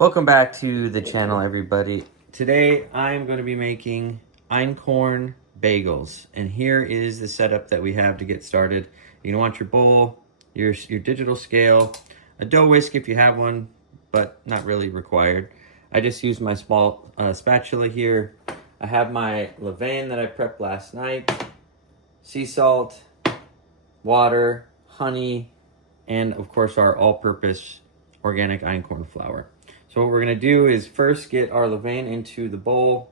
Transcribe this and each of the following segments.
Welcome back to the channel, everybody. Today I'm going to be making Einkorn bagels, and here is the setup that we have to get started. You're going to want your bowl, your digital scale, a dough whisk if you have one, but not really required. I just use my small spatula here. I have my Levain that I prepped last night, sea salt, water, honey, and of course our all-purpose organic einkorn flour. So what we're gonna do is first get our Levain into the bowl.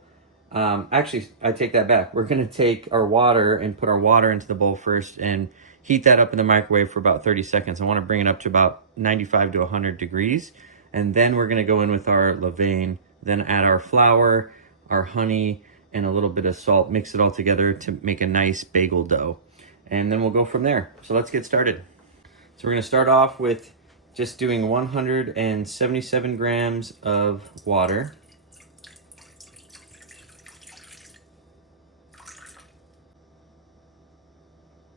Actually, I take that back. We're gonna take our water and put our water into the bowl first and heat that up in the microwave for about 30 seconds. I wanna bring it up to about 95 to 100 degrees. And then we're gonna go in with our Levain, then add our flour, our honey, and a little bit of salt, mix it all together to make a nice bagel dough. And then we'll go from there. So let's get started. So we're gonna start off with just doing 177 grams of water.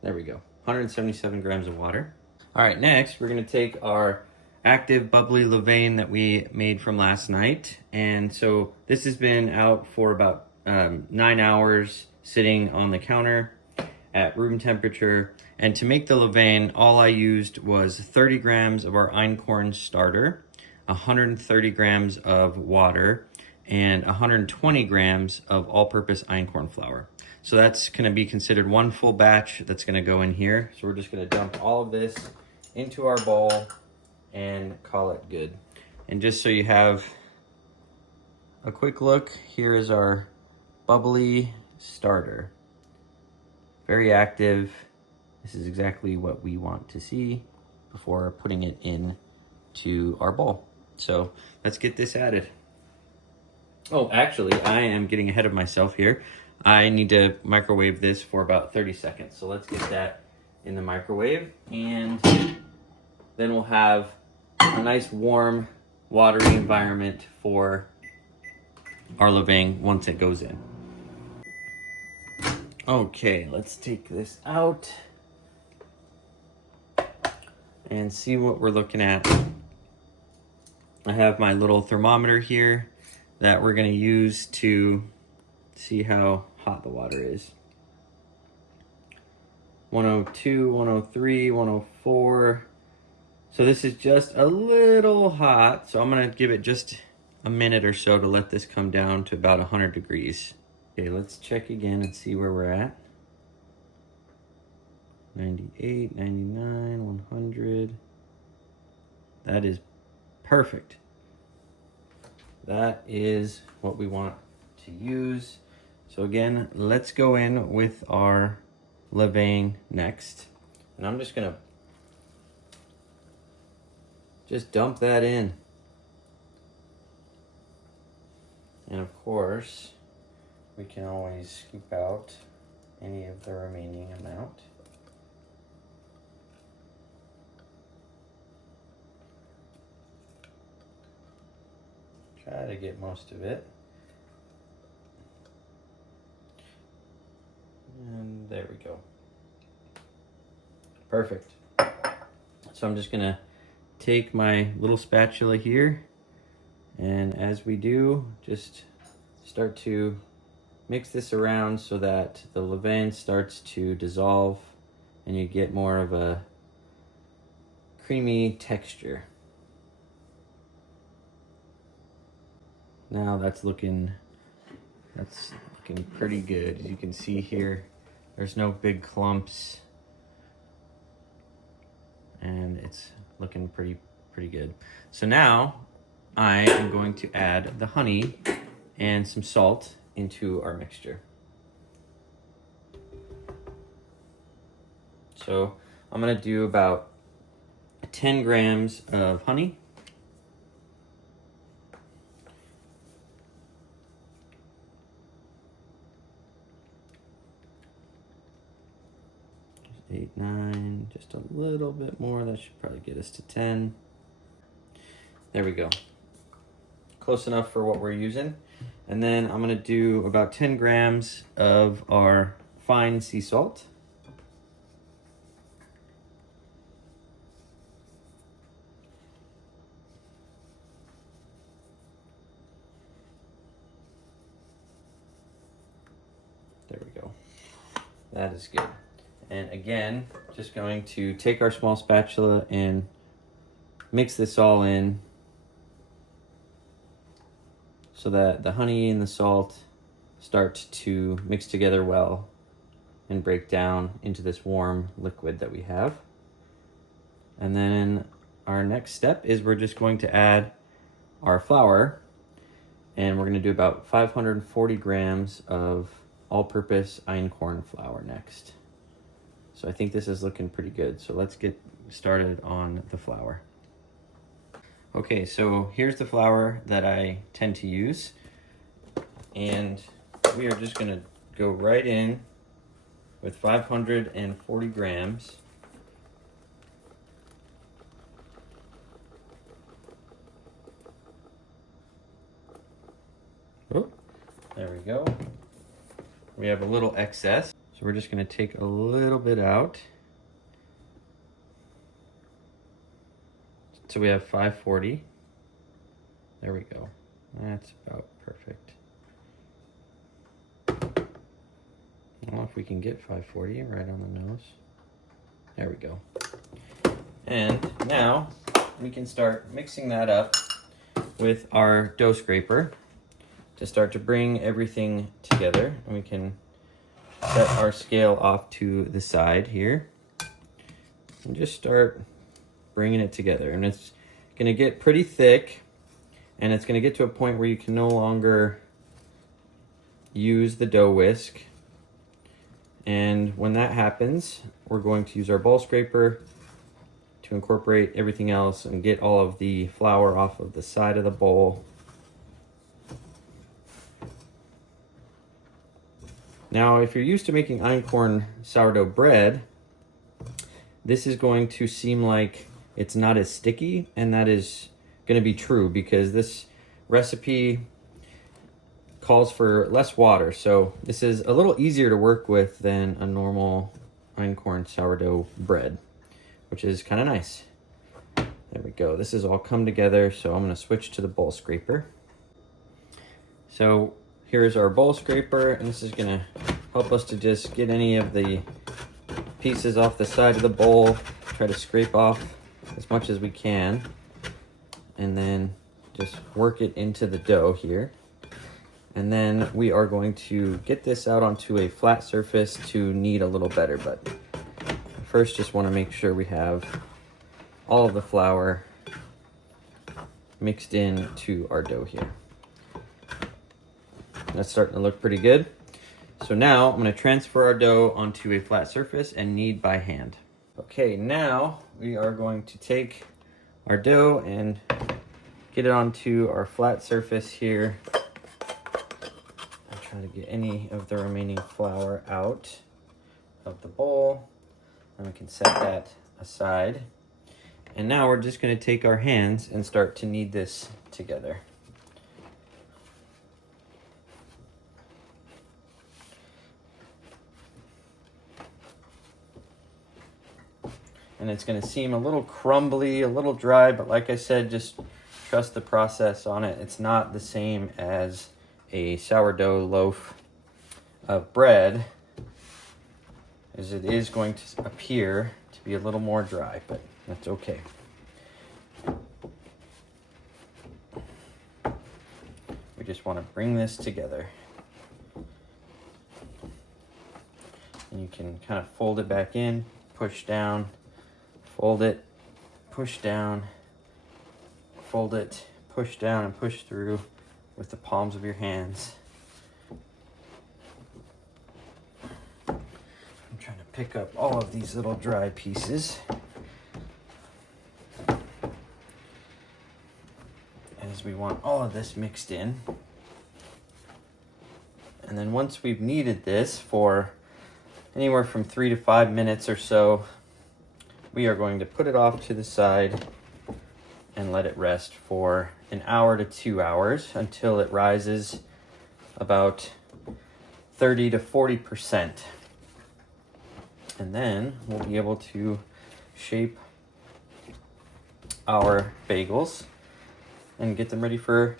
There we go, 177 grams of water. All right, next we're gonna take our active bubbly Levain that we made from last night. And so this has been out for about 9 hours, sitting on the counter at room temperature. And to make the Levain, all I used was 30 grams of our Einkorn starter, 130 grams of water, and 120 grams of all-purpose einkorn flour. So that's gonna be considered one full batch that's gonna go in here. So we're just gonna dump all of this into our bowl and call it good. And just so you have a quick look, here is our bubbly starter. Very active. This is exactly what we want to see before putting it into our bowl. So let's get this added. Oh, actually, I am getting ahead of myself here. I need to microwave this for about 30 seconds. So let's get that in the microwave, and then we'll have a nice warm, watery environment for our Levain once it goes in. Okay, let's take this out and see what we're looking at. I have my little thermometer here that we're gonna use to see how hot the water is. 102, 103, 104. So this is just a little hot, so I'm gonna give it just a minute or so to let this come down to about 100 degrees. Okay, let's check again and see where we're at. 98, 99, 100. That is perfect. That is what we want to use. So again, let's go in with our Levain next. And I'm just gonna dump that in. And of course, we can always scoop out any of the remaining amount. Try to get most of it. And there we go. Perfect. So I'm just gonna take my little spatula here, and as we do, just start to mix this around so that the Levain starts to dissolve and you get more of a creamy texture. Now that's looking pretty good. As you can see here, there's no big clumps, and it's looking pretty good. So now I am going to add the honey and some salt into our mixture. So I'm gonna do about 10 grams of honey. Eight, 9, just a little bit more. That should probably get us to 10. There we go. Close enough for what we're using. And then I'm gonna do about 10 grams of our fine sea salt. That is good. And again, just going to take our small spatula and mix this all in so that the honey and the salt start to mix together well and break down into this warm liquid that we have. And then our next step is we're just going to add our flour, and we're going to do about 540 grams of all-purpose einkorn flour next. So I think this is looking pretty good. So let's get started on the flour. Okay, so here's the flour that I tend to use. And we are just gonna go right in with 540 grams. Oh, there we go. We have a little excess. So we're just gonna take a little bit out. So we have 540. There we go. That's about perfect. I don't know if we can get 540 right on the nose. There we go. And now we can start mixing that up with our dough scraper to start to bring everything together. And we can set our scale off to the side here and just start bringing it together. And it's going to get pretty thick, and it's going to get to a point where you can no longer use the dough whisk. And when that happens, we're going to use our bowl scraper to incorporate everything else and get all of the flour off of the side of the bowl. Now, if you're used to making einkorn sourdough bread, this is going to seem like it's not as sticky, and that is going to be true because this recipe calls for less water. So this is a little easier to work with than a normal einkorn sourdough bread, which is kind of nice. There we go. This has all come together, so I'm going to switch to the bowl scraper. So here's our bowl scraper, and this is going to help us to just get any of the pieces off the side of the bowl, try to scrape off as much as we can, and then just work it into the dough here. And then we are going to get this out onto a flat surface to knead a little better, but first just want to make sure we have all of the flour mixed into our dough here. That's starting to look pretty good. So now I'm going to transfer our dough onto a flat surface and knead by hand. Okay, now we are going to take our dough and get it onto our flat surface here. I'm trying to get any of the remaining flour out of the bowl. And we can set that aside. And now we're just going to take our hands and start to knead this together. And it's going to seem a little crumbly, a little dry, but like I said, just trust the process on it. It's not the same as a sourdough loaf of bread, as it is going to appear to be a little more dry, but that's okay. We just want to bring this together. And you can kind of fold it back in, push down, fold it, push down, fold it, push down, and push through with the palms of your hands. I'm trying to pick up all of these little dry pieces. As we want all of this mixed in. And then once we've kneaded this for anywhere from 3 to 5 minutes or so, we are going to put it off to the side and let it rest for an hour to 2 hours until it rises about 30 to 40%. And then we'll be able to shape our bagels and get them ready for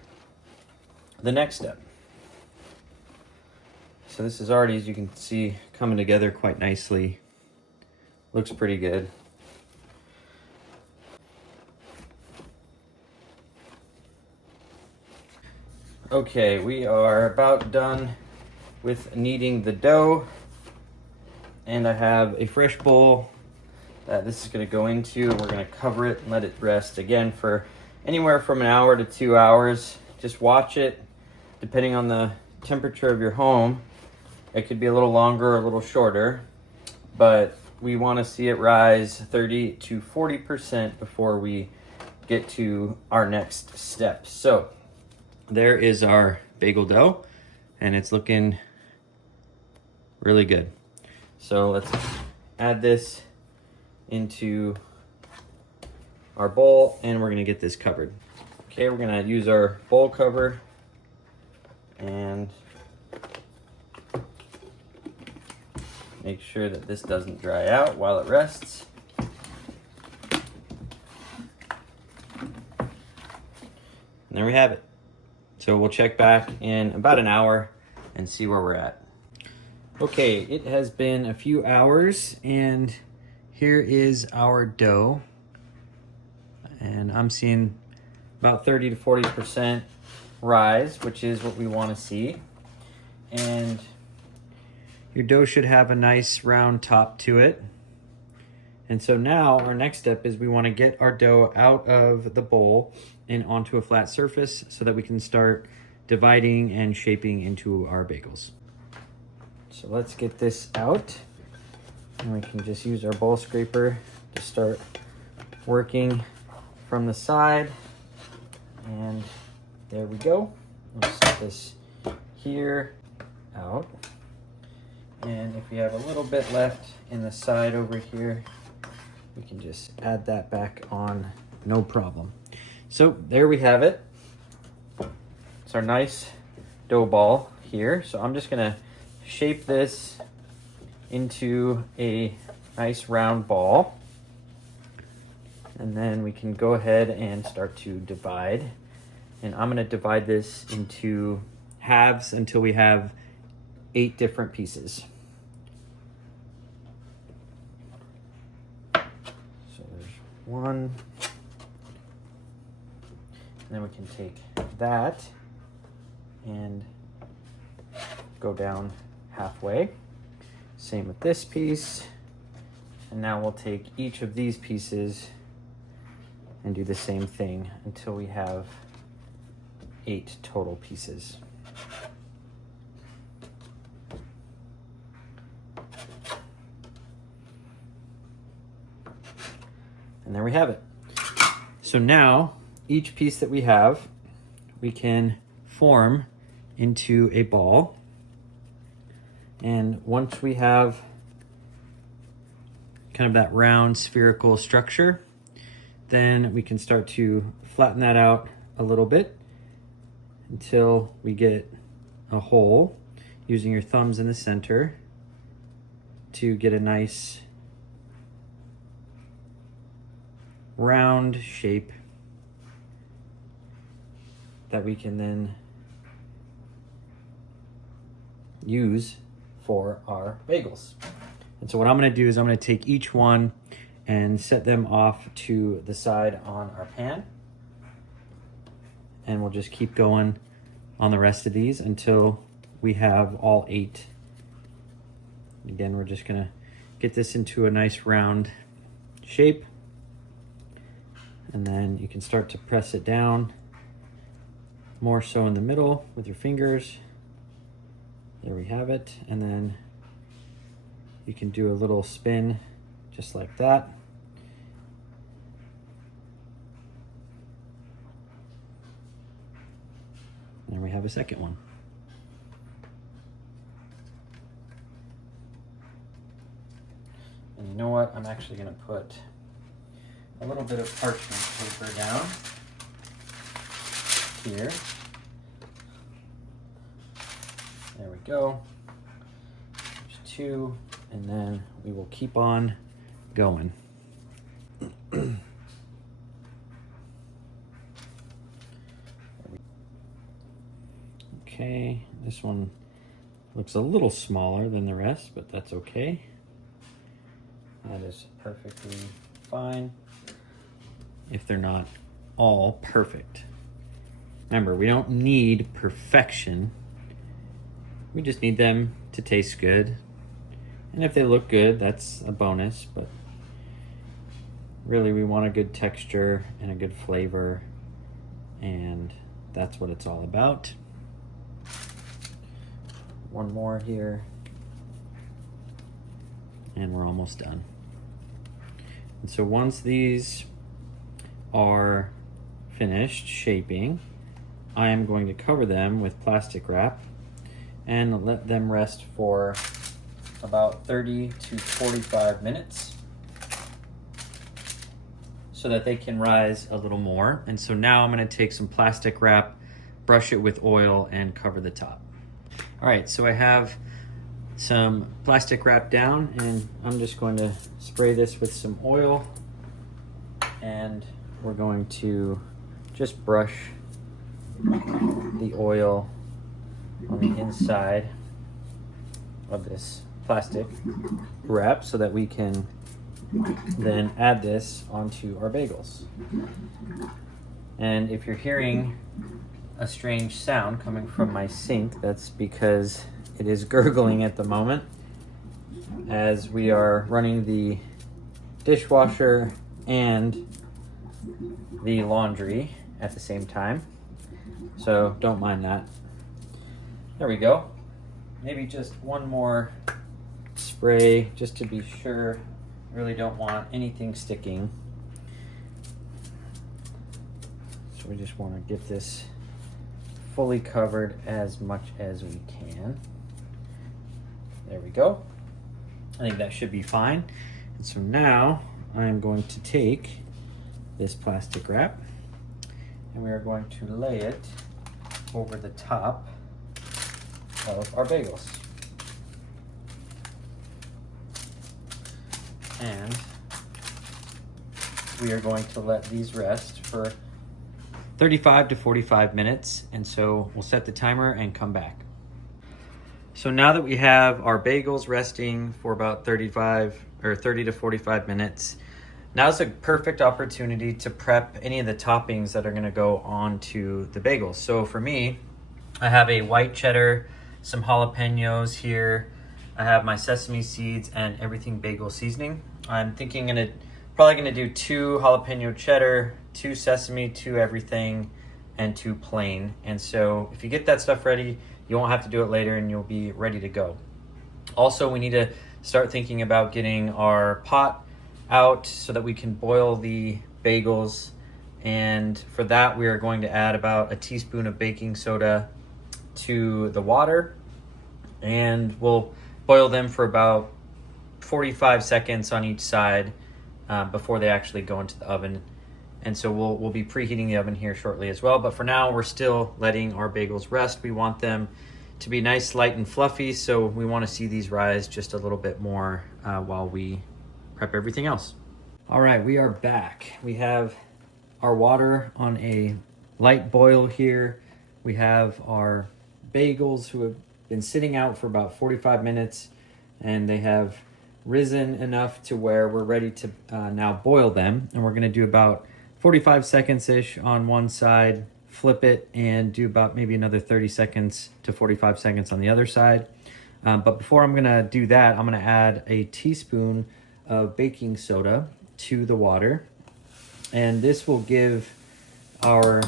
the next step. So this is already, as you can see, coming together quite nicely. Looks pretty good. Okay, we are about done with kneading the dough. And I have a fresh bowl that this is going to go into. We're going to cover it and let it rest again for anywhere from an hour to 2 hours. Just watch it, depending on the temperature of your home. It could be a little longer or a little shorter, but we want to see it rise 30 to 40% before we get to our next step. So there is our bagel dough, and it's looking really good. So let's add this into our bowl, and we're gonna get this covered. Okay, we're gonna use our bowl cover and make sure that this doesn't dry out while it rests. And there we have it. So we'll check back in about an hour and see where we're at. Okay, it has been a few hours and here is our dough. And I'm seeing about 30 to 40% rise, which is what we want to see. And your dough should have a nice round top to it. And so now our next step is we want to get our dough out of the bowl and onto a flat surface so that we can start dividing and shaping into our bagels. So let's get this out, and we can just use our bowl scraper to start working from the side. And there we go. Let's set this here out. And if we have a little bit left in the side over here, we can just add that back on, no problem. So there we have it. It's our nice dough ball here. So I'm just gonna shape this into a nice round ball. And then we can go ahead and start to divide. And I'm gonna divide this into halves until we have 8 different pieces. So there's one. And then we can take that and go down halfway. Same with this piece. And now we'll take each of these pieces and do the same thing until we have 8 total pieces. And there we have it. So now each piece that we have, we can form into a ball. And once we have kind of that round spherical structure, then we can start to flatten that out a little bit until we get a hole, using your thumbs in the center to get a nice round shape that we can then use for our bagels. And so what I'm going to do is I'm going to take each one and set them off to the side on our pan. And we'll just keep going on the rest of these until we have all 8. Again, we're just going to get this into a nice round shape. And then you can start to press it down more so in the middle with your fingers. There we have it. And then you can do a little spin just like that. And there we have a second one. And you know what? I'm actually going to put a little bit of parchment paper down here. There we go. There's 2, and then we will keep on going. Okay, this one Looks a little smaller than the rest, but that's okay. That is perfectly fine if they're not all perfect. Remember, we don't need perfection. We just need them to taste good. And if they look good, that's a bonus, but really we want a good texture and a good flavor, and that's what it's all about. One more here, and we're almost done. And so once these are finished shaping, I am going to cover them with plastic wrap and let them rest for about 30 to 45 minutes so that they can rise a little more. And so now I'm going to take some plastic wrap, brush it with oil, and cover the top. All right, so I have some plastic wrap down, and I'm just going to spray this with some oil, and we're going to just brush the oil on the inside of this plastic wrap so that we can then add this onto our bagels. And if you're hearing a strange sound coming from my sink, that's because it is gurgling at the moment as we are running the dishwasher and the laundry at the same time. So don't mind that. There we go. Maybe just one more spray just to be sure. Really don't want anything sticking. So we just want to get this fully covered as much as we can. There we go. I think that should be fine. And so now I'm going to take this plastic wrap and we are going to lay it over the top of our bagels. And we are going to let these rest for 35 to 45 minutes. And so we'll set the timer and come back. So now that we have our bagels resting for about 30 to 45 minutes, now's a perfect opportunity to prep any of the toppings that are going to go onto the bagels. So for me, I have a white cheddar, some jalapenos here. I have my sesame seeds and everything bagel seasoning. I'm thinking probably gonna do 2 jalapeno cheddar, 2 sesame, 2 everything, and 2 plain. And so if you get that stuff ready, you won't have to do it later and you'll be ready to go. Also, we need to start thinking about getting our pot out so that we can boil the bagels. And for that, we are going to add about a teaspoon of baking soda to the water, and we'll boil them for about 45 seconds on each side before they actually go into the oven. And so we'll be preheating the oven here shortly as well. But for now, we're still letting our bagels rest. We want them to be nice, light, and fluffy. So we want to see these rise just a little bit more while we prep everything else. All right, we are back. We have our water on a light boil here. We have our bagels who have been sitting out for about 45 minutes, and they have risen enough to where we're ready to now boil them. And we're going to do about 45 seconds-ish on one side, flip it, and do about maybe another 30 seconds to 45 seconds on the other side. But before I'm going to do that, I'm going to add a teaspoon of baking soda to the water. And this will give our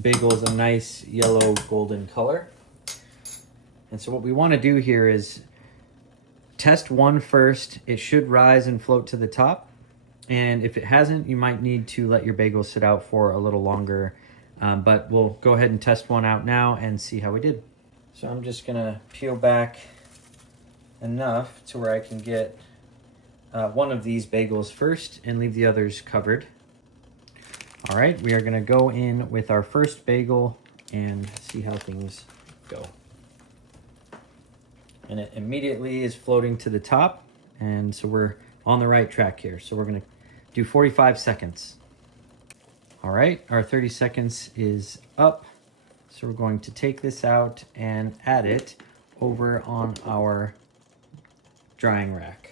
bagels a nice yellow golden color. And so what we want to do here is test one first. It should rise and float to the top. And if it hasn't, you might need to let your bagels sit out for a little longer. But we'll go ahead and test one out now and see how we did. So I'm just gonna peel back enough to where I can get one of these bagels first and leave the others covered. All right, we are gonna go in with our first bagel and see how things go. And it immediately is floating to the top. And so we're on the right track here. So we're gonna do 45 seconds. All right, our 30 seconds is up. So we're going to take this out and add it over on our drying rack.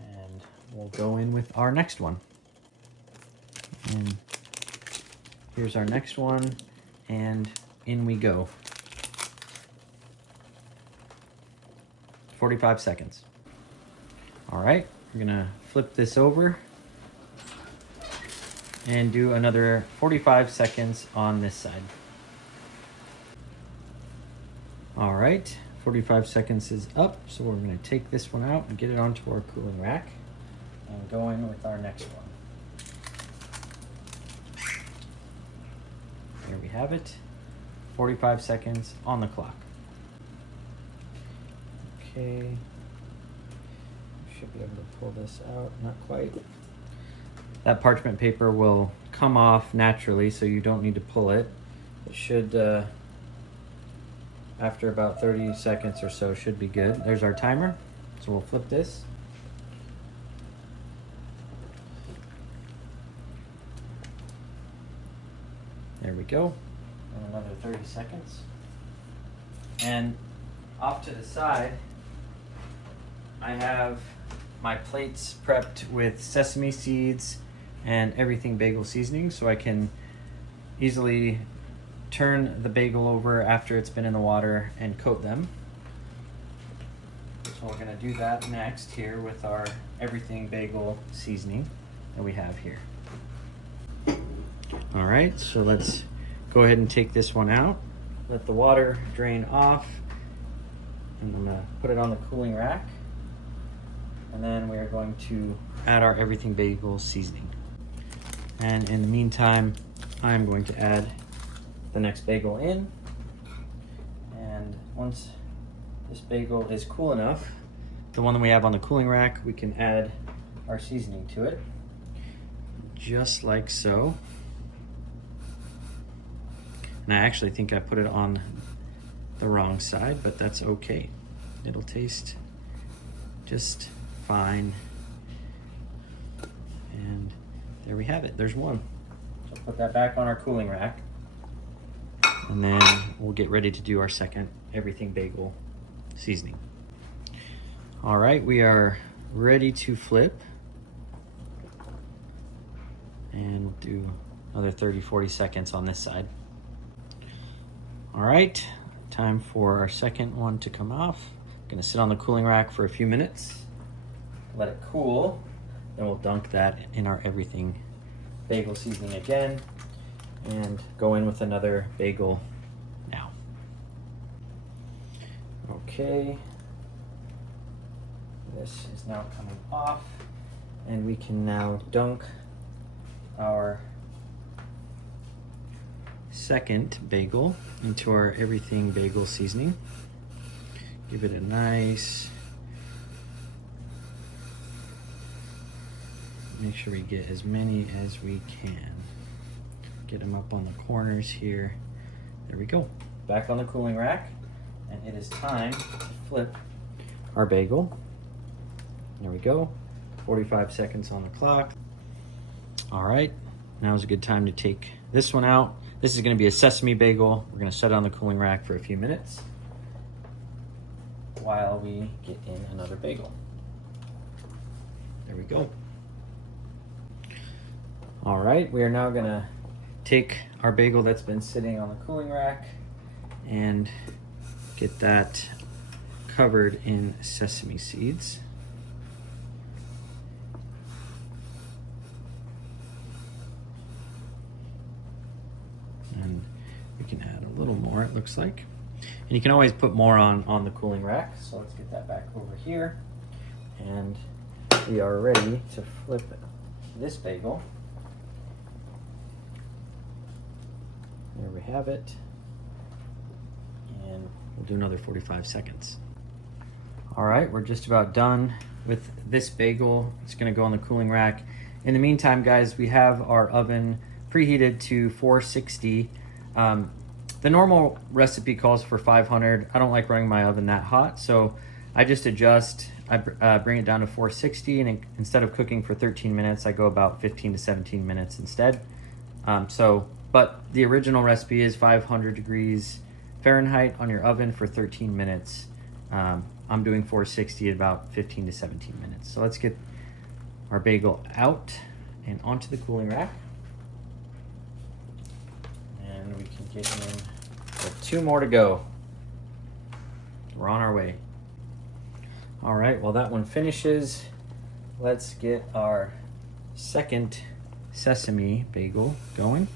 And we'll go in with our next one. And here's our next one, and in we go. 45 seconds. All right, we're gonna flip this over and do another 45 seconds on this side. All right, 45 seconds is up, so we're gonna take this one out and get it onto our cooling rack and go in with our next one. Here we have it, 45 seconds on the clock. Okay, should be able to pull this out, not quite. That parchment paper will come off naturally, so you don't need to pull it. It should, after about 30 seconds or so, should be good. There's our timer, so we'll flip this. There we go, and another 30 seconds. And off to the side, I have my plates prepped with sesame seeds and everything bagel seasoning, so I can easily turn the bagel over after it's been in the water and coat them. So we're gonna do that next here with our everything bagel seasoning that we have here. All right, so let's go ahead and take this one out. Let the water drain off. And I'm gonna put it on the cooling rack. And then we are going to add our everything bagel seasoning. And in the meantime, I'm going to add the next bagel in. And once this bagel is cool enough, the one that we have on the cooling rack, we can add our seasoning to it. Just like so. And I actually think I put it on the wrong side, but that's okay. It'll taste just fine. And there we have it, there's one. So put that back on our cooling rack. And then we'll get ready to do our second everything bagel seasoning. All right, we are ready to flip. And we'll do another 30, 40 seconds on this side. All right, time for our second one to come off. Gonna sit on the cooling rack for a few minutes, let it cool, then we'll dunk that in our everything bagel seasoning again and go in with another bagel now. Okay, this is now coming off, and we can now dunk our second bagel into our everything bagel seasoning. Give it a nice, make sure we get as many as we can. Get them up on the corners here. There we go. Back on the cooling rack, and it is time to flip our bagel. There we go. 45 seconds on the clock. All right, now is a good time to take this one out. This is gonna be a sesame bagel. We're gonna set it on the cooling rack for a few minutes while we get in another bagel. There we go. All right, we are now gonna take our bagel that's been sitting on the cooling rack and get that covered in sesame seeds. And we can add a little more, it looks like. And you can always put more on the cooling rack. So let's get that back over here. And we are ready to flip this bagel. There we have it. And we'll do another 45 seconds. All right, we're just about done with this bagel. It's gonna go on the cooling rack. In the meantime, guys, we have our oven preheated to 460. The normal recipe calls for 500. I don't like running my oven that hot, so I just adjust. I bring it down to 460, and instead of cooking for 13 minutes, I go about 15 to 17 minutes instead. But the original recipe is 500 degrees Fahrenheit on your oven for 13 minutes. I'm doing 460 at about 15 to 17 minutes. So let's get our bagel out and onto the cooling rack. And we can get in with 2 more to go. We're on our way. All right, while that one finishes, let's get our second sesame bagel going.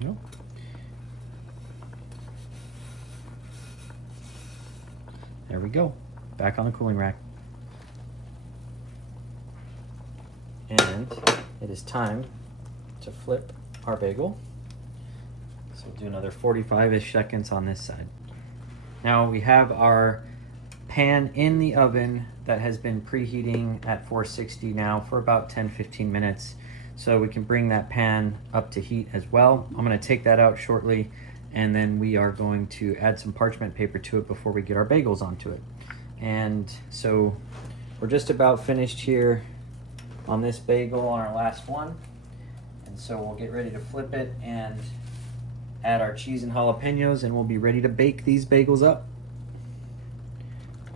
Nope. There we go. Back on the cooling rack. And it is time to flip our bagel. So we'll do another 45-ish seconds on this side. Now we have our pan in the oven that has been preheating at 460 now for about 10-15 minutes. So we can bring that pan up to heat as well. I'm going to take that out shortly, and then we are going to add some parchment paper to it before we get our bagels onto it. And so we're just about finished here on this bagel on our last one. And so we'll get ready to flip it and add our cheese and jalapenos, and we'll be ready to bake these bagels up.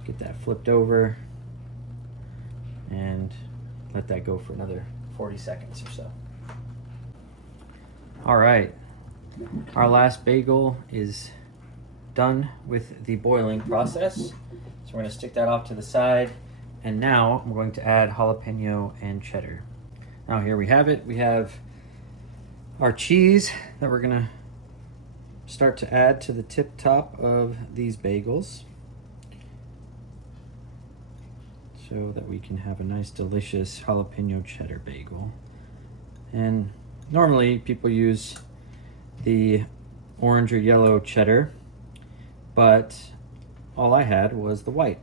Get that flipped over and let that go for another 40 seconds or so. All right, our last bagel is done with the boiling process. So we're going to stick that off to the side, and now I'm going to add jalapeno and cheddar. Now here we have it. We have our cheese that we're going to start to add to the tip top of these bagels so that we can have a nice delicious jalapeno cheddar bagel. And normally people use the orange or yellow cheddar, but all I had was the white,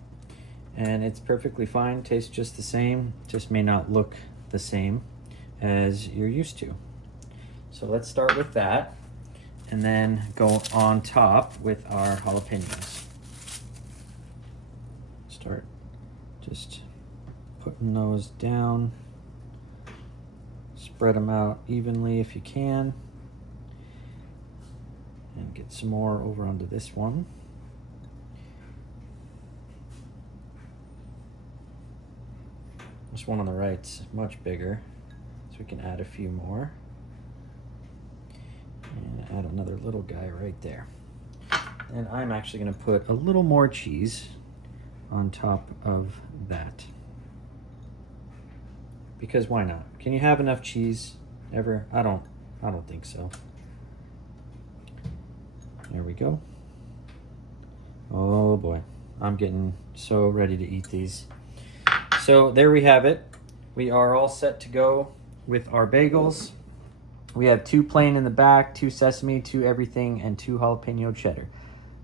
and it's perfectly fine, tastes just the same, just may not look the same as you're used to. So let's start with that and then go on top with our jalapenos. Start just putting those down. Spread them out evenly if you can. And get some more over onto this one. This one on the right's much bigger, so we can add a few more. And add another little guy right there. And I'm actually going to put a little more cheese on top of that. Because why not? Can you have enough cheese ever? I don't think so. There we go. Oh boy, I'm getting so ready to eat these. So there we have it. We are all set to go with our bagels. We have 2 plain in the back, 2 sesame, 2 everything, and 2 jalapeno cheddar.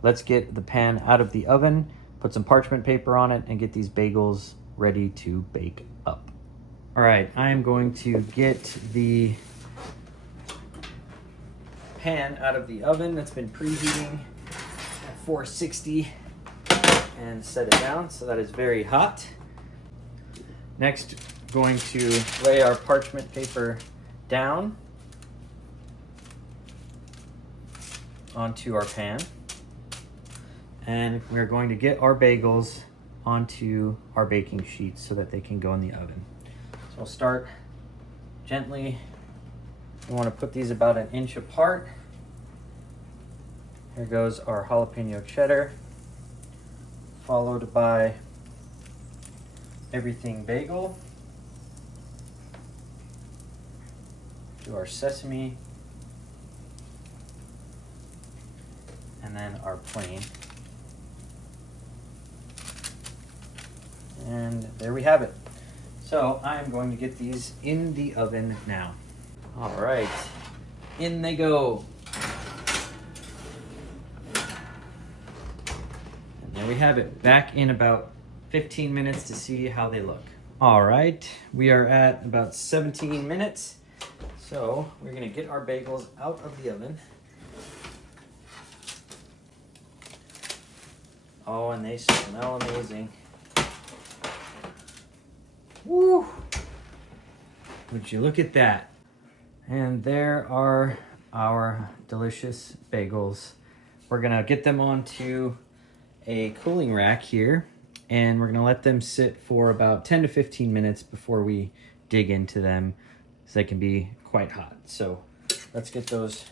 Let's get the pan out of the oven, put some parchment paper on it, and get these bagels ready to bake up. All right, I am going to get the pan out of the oven that's been preheating at 460 and set it down so that it's very hot. Next, going to lay our parchment paper down onto our pan, and we're going to get our bagels onto our baking sheets so that they can go in the oven. So we'll start gently. We want to put these about 1 inch apart. Here goes our jalapeno cheddar, followed by everything bagel, to our sesame, and then our plain. And there we have it. So I'm going to get these in the oven now. All right, in they go. And there we have it, back in about 15 minutes to see how they look. All right, we are at about 17 minutes. So we're gonna get our bagels out of the oven. Oh, and they smell amazing. Woo! Would you look at that? And there are our delicious bagels. We're gonna get them onto a cooling rack here, and we're gonna let them sit for about 10 to 15 minutes before we dig into them, so they can be quite hot. So let's get those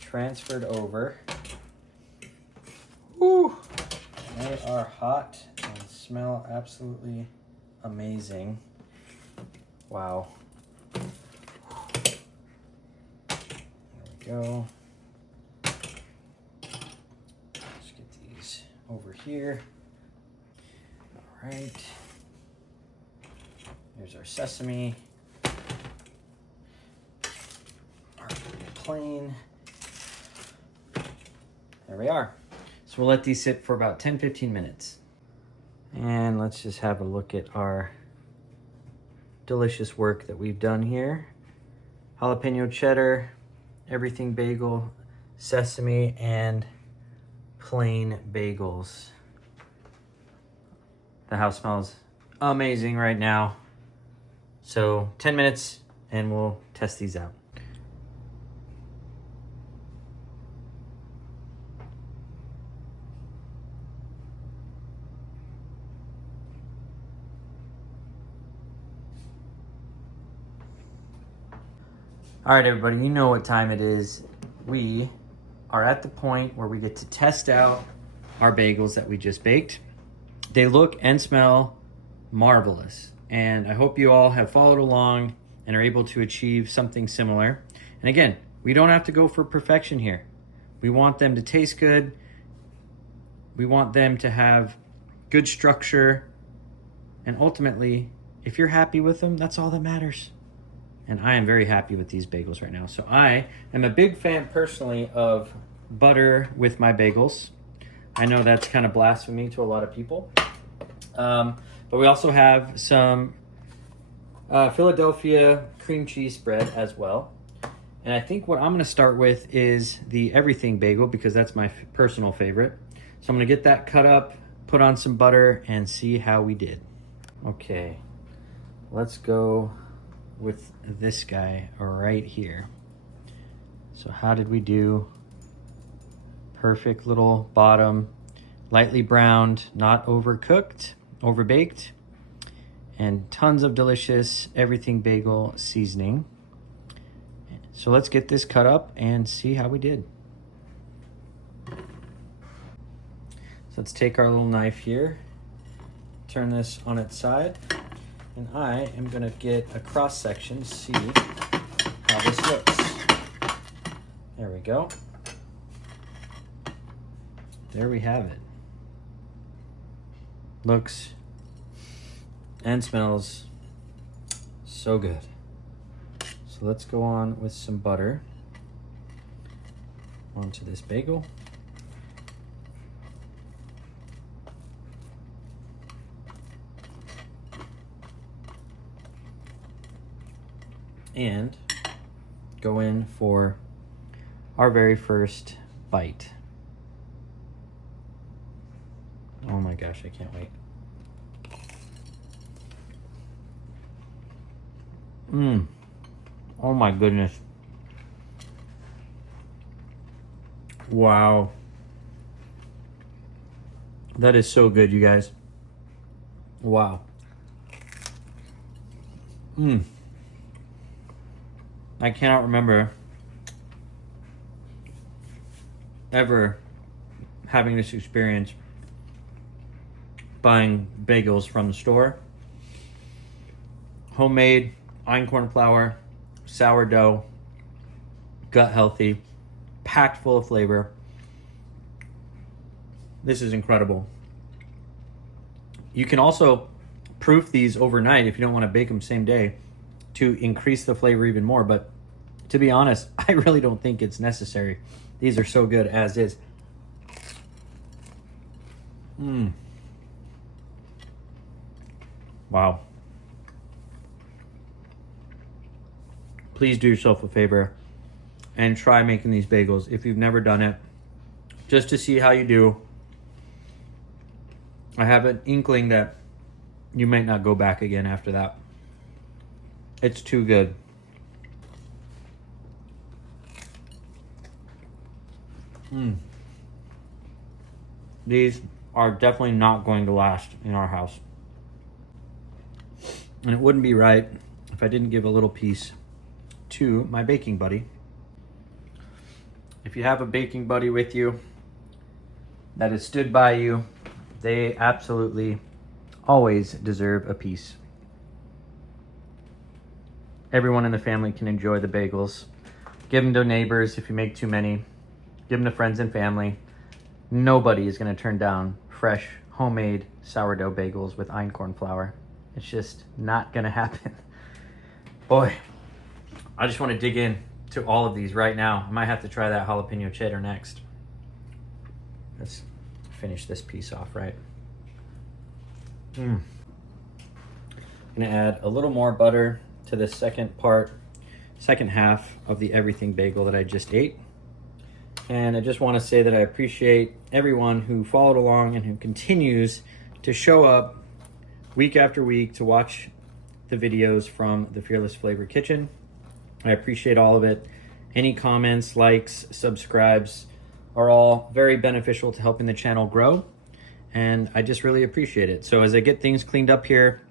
transferred over. Woo! They are hot and smell absolutely amazing. Wow. Go. Let's get these over here. All right. Here's our sesame. Our plain. There we are. So we'll let these sit for about 10-15 minutes. And let's just have a look at our delicious work that we've done here. Jalapeno cheddar, everything bagel, sesame, and plain bagels. The house smells amazing right now. So 10 minutes and we'll test these out. All right, everybody, you know what time it is. We are at the point where we get to test out our bagels that we just baked. They look and smell marvelous, and I hope you all have followed along and are able to achieve something similar. And again, we don't have to go for perfection here. We want them to taste good. We want them to have good structure, and ultimately, if you're happy with them, that's all that matters. And I am very happy with these bagels right now. So I am a big fan personally of butter with my bagels. I know that's kind of blasphemy to a lot of people. But we also have some Philadelphia cream cheese spread as well. And I think what I'm gonna start with is the everything bagel, because that's my personal favorite. So I'm gonna get that cut up, put on some butter, and see how we did. Okay, let's go with this guy right here. So how did we do? Perfect little bottom, lightly browned, not overcooked, overbaked, and tons of delicious everything bagel seasoning. So let's get this cut up and see how we did. So let's take our little knife here, turn this on its side, and I am gonna get a cross section to see how this looks. There we go. There we have it. Looks and smells so good. So let's go on with some butter onto this bagel. And go in for our very first bite. Oh my gosh, I can't wait. Oh my goodness. Wow. That is so good, you guys. Wow. I cannot remember ever having this experience buying bagels from the store. Homemade, einkorn flour, sourdough, gut healthy, packed full of flavor. This is incredible. You can also proof these overnight if you don't want to bake them same day to increase the flavor even more, but to be honest, I really don't think it's necessary. These are so good as is. Wow. Please do yourself a favor and try making these bagels if you've never done it, just to see how you do. I have an inkling that you might not go back again after that. It's too good. These are definitely not going to last in our house. And it wouldn't be right if I didn't give a little piece to my baking buddy. If you have a baking buddy with you that has stood by you, they absolutely always deserve a piece. Everyone in the family can enjoy the bagels. Give them to neighbors if you make too many. Give them to friends and family. Nobody is going to turn down fresh, homemade sourdough bagels with einkorn flour. It's just not going to happen. Boy, I just want to dig in to all of these right now. I might have to try that jalapeno cheddar next. Let's finish this piece off, right? I'm going to add a little more butter to the second half of the everything bagel that I just ate. And I just want to say that I appreciate everyone who followed along and who continues to show up week after week to watch the videos from the FearlessFlavor kitchen. I appreciate all of it. Any comments, likes, subscribes are all very beneficial to helping the channel grow. And I just really appreciate it. So as I get things cleaned up here,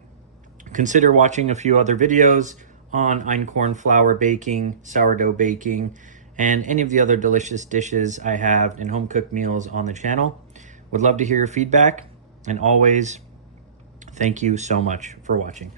consider watching a few other videos on einkorn flour baking, sourdough baking, and any of the other delicious dishes I have in home cooked meals on the channel. Would love to hear your feedback, and always, thank you so much for watching.